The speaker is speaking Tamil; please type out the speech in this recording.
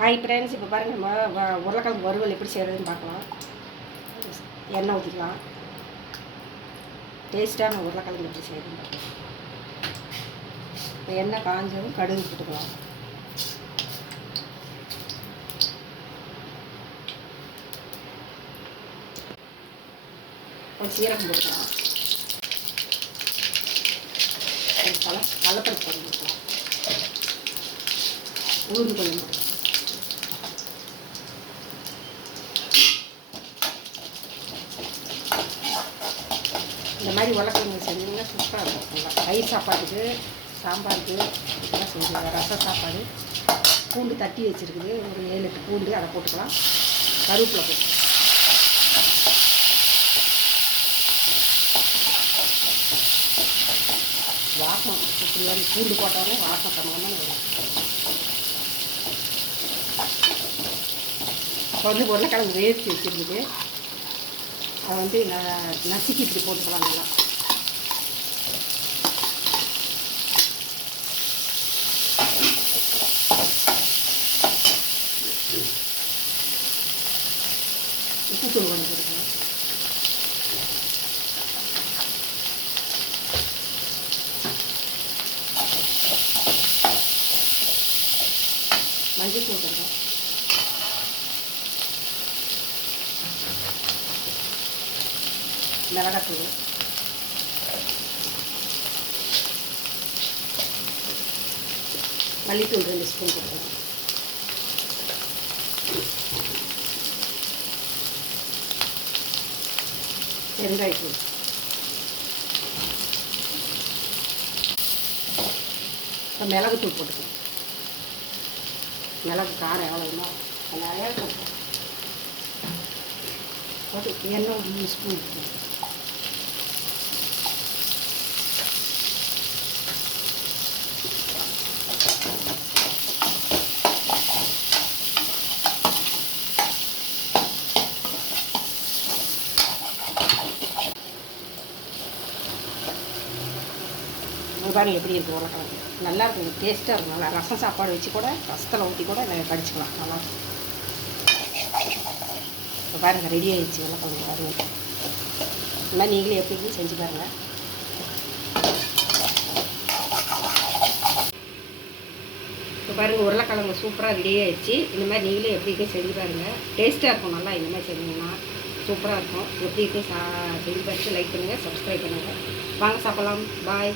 ஹாய் ஃப்ரெண்ட்ஸ், இப்போ பாருங்கள் நம்ம உருளைக்கிழங்கு வறுவல் எப்படி செய்கிறதுன்னு பார்க்கலாம். எண்ணெய் ஊற்றிக்கலாம். டேஸ்ட்டான உருளைக்கிழங்கு எப்படி செய்கிறதுன்னு பார்க்கலாம். இப்போ எண்ணெய் காஞ்சதும் கடுகு போட்டுக்கலாம். ஒரு சீரகம் போட்டுக்கலாம். கடலைப்பருப்பு போட்டுக்கலாம். உளுந்து கொஞ்சம் போட்டுக்கலாம். இந்த மாதிரி உருளைக்கிழங்கு செஞ்சிங்கன்னா சூப்பராக இருக்கும். தயிர் சாப்பாட்டுக்கு, சாம்பாருக்கு இதெல்லாம் செஞ்சு ரசம் சாப்பாடு. பூண்டு தட்டி வச்சுருக்குது, ஒரு 7-8 பூண்டு, அதை போட்டுக்கலாம். கருவேப்பிலை போட்டுக்கலாம். வாசம் இப்படி பூண்டு போட்டாலே வாசம் கம்மியாக வரும். இப்போ உருளைக்கிழங்கு வேர்த்து வச்சுருக்குது, அதை நசுக்கி இப்படி போட்டுக்கலாம். நல்லா உப்பு தூள் கொஞ்சம் போட்டுக்கலாம். மஞ்சள் தூள் கொஞ்சம், மிளகாத்தூள், மல்லித்தூள் 2 ஸ்பூன் போட்டுக்கலாம். பெருங்காயத்தூள், இப்போ மிளகுத்தூள் போட்டுக்கலாம். மிளகு காரம் எவ்வளோமா நிறையா போட்டுக்கலாம். போட்டு எண்ணெய் 3 ஸ்பூன் போட்டுக்கலாம். பாருங்க எப்படி இருக்குது உருளைக்கிழங்கு. நல்லா இருக்கும், டேஸ்ட்டாக இருக்கும். நல்லா ரசம் சாப்பாடு வச்சு கூட, ரசத்தில் ஊற்றி கூட கடிச்சிக்கலாம். நல்லா இப்போ பாருங்கள் ரெடி ஆகிடுச்சு உருளைக்கிழங்கு வறுவல். இந்த மாதிரி நீங்களே எப்படி செஞ்சு பாருங்கள். இப்போ பாருங்கள் உருளைக்கிழங்கு சூப்பராக ரெடி ஆகிடுச்சு. இந்த மாதிரி நீங்களே எப்படி செஞ்சு பாருங்கள். டேஸ்ட்டாக இருக்கும். நல்லா இந்த மாதிரி செஞ்சீங்கன்னா சூப்பராக இருக்கும். எப்படி செஞ்சு பார்த்து லைக் பண்ணுங்கள், சப்ஸ்கிரைப் பண்ணுங்கள். வாங்க சாப்பிட்லாம். பாய்.